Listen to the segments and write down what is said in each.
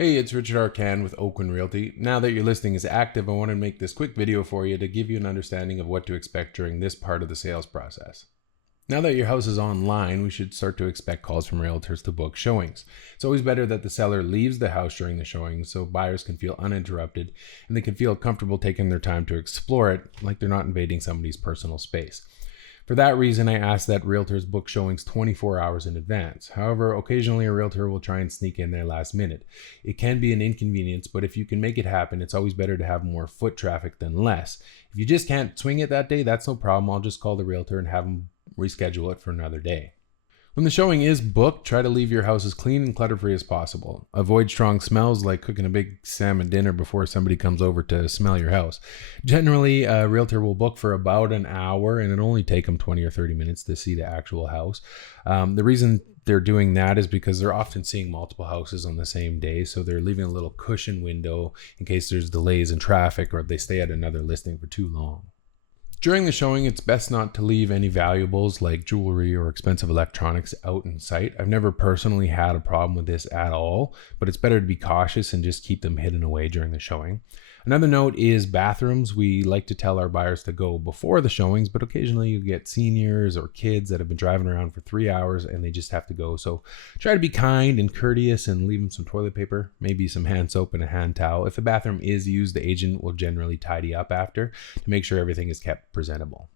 Hey, it's Richard Arcan with Oakland Realty. Now that your listing is active, I want to make this quick video for you to give you an understanding of what to expect during this part of the sales process. Now that your house is online, we should start to expect calls from realtors to book showings. It's always better that the seller leaves the house during the showing so buyers can feel uninterrupted and they can feel comfortable taking their time to explore it, like they're not invading somebody's personal space. For that reason, I ask that realtors book showings 24 hours in advance. However, occasionally a realtor will try and sneak in there last minute. It can be an inconvenience, but if you can make it happen, it's always better to have more foot traffic than less. If you just can't swing it that day, that's no problem. I'll just call the realtor and have them reschedule it for another day. When the showing is booked, try to leave your house as clean and clutter-free as possible. Avoid strong smells like cooking a big salmon dinner before somebody comes over to smell your house. Generally, a realtor will book for about an hour and it'll only take them 20 or 30 minutes to see the actual house. The reason they're doing that is because they're often seeing multiple houses on the same day, so they're leaving a little cushion window in case there's delays in traffic or they stay at another listing for too long. During the showing, it's best not to leave any valuables like jewelry or expensive electronics out in sight. I've never personally had a problem with this at all, but it's better to be cautious and just keep them hidden away during the showing. Another note is bathrooms. We like to tell our buyers to go before the showings, but occasionally you get seniors or kids that have been driving around for 3 hours and they just have to go. So try to be kind and courteous and leave them some toilet paper, maybe some hand soap and a hand towel. If the bathroom is used, the agent will generally tidy up after to make sure everything is kept presentable.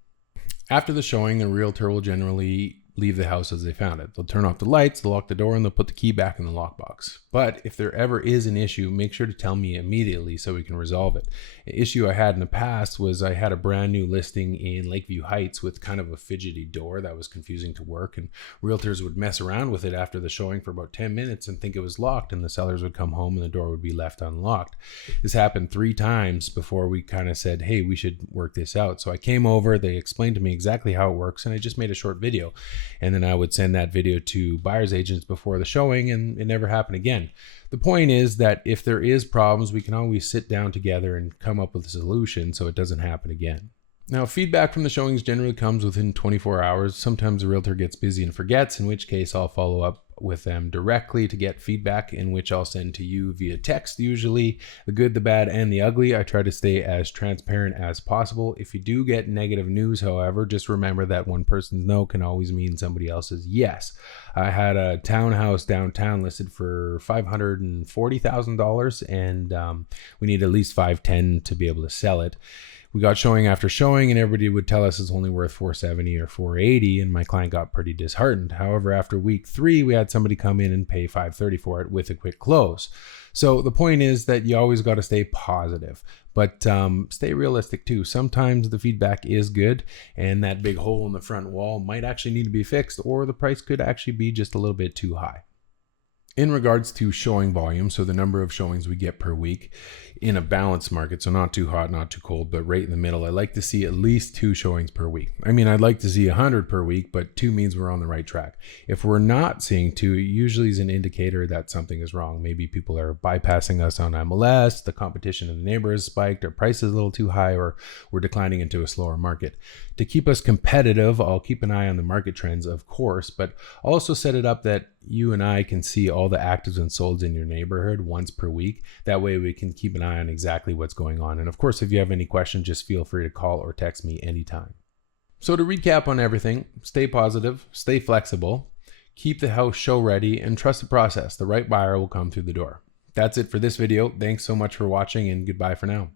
After the showing, the realtor will generally leave the house as they found it. They'll turn off the lights, they'll lock the door, and they'll put the key back in the lockbox. But if there ever is an issue, make sure to tell me immediately so we can resolve it. An issue I had in the past was I had a brand new listing in Lakeview Heights with kind of a fidgety door that was confusing to work, and realtors would mess around with it after the showing for about 10 minutes and think it was locked, and the sellers would come home and the door would be left unlocked. This happened 3 times before we kind of said, hey, we should work this out. So I came over, they explained to me exactly how it works, and I just made a short video. And then I would send that video to buyer's agents before the showing, and it never happened again. The point is that if there is problems, we can always sit down together and come up with a solution so it doesn't happen again. Now, feedback from the showings generally comes within 24 hours. Sometimes a realtor gets busy and forgets, in which case I'll follow up with them directly to get feedback, in which I'll send to you via text, usually the good, the bad, and the ugly. I try to stay as transparent as possible. If you do get negative news, however, just remember that one person's no can always mean somebody else's yes. I had a townhouse downtown listed for $540,000, and we need at least 510 to be able to sell it. We got showing after showing and everybody would tell us it's only worth 470 or 480, and my client got pretty disheartened. However, after week 3, we had somebody come in and pay 530 for it with a quick close. So the point is that you always got to stay positive, but stay realistic too. Sometimes the feedback is good and that big hole in the front wall might actually need to be fixed, or the price could actually be just a little bit too high. In regards to showing volume, so the number of showings we get per week in a balanced market, so not too hot, not too cold, but right in the middle, I like to see at least 2 showings per week. I mean, I'd like to see 100 per week, but 2 means we're on the right track. If we're not seeing 2, it usually is an indicator that something is wrong. Maybe people are bypassing us on MLS, the competition in the neighbor has spiked, our price is a little too high, or we're declining into a slower market. To keep us competitive, I'll keep an eye on the market trends, of course, but also set it up that you and I can see all the actives and solds in your neighborhood once per week. That way we can keep an eye on exactly what's going on. And of course, if you have any questions, just feel free to call or text me anytime. So to recap on everything, stay positive, stay flexible, keep the house show ready, and trust the process. The right buyer will come through the door. That's it for this video. Thanks so much for watching, and goodbye for now.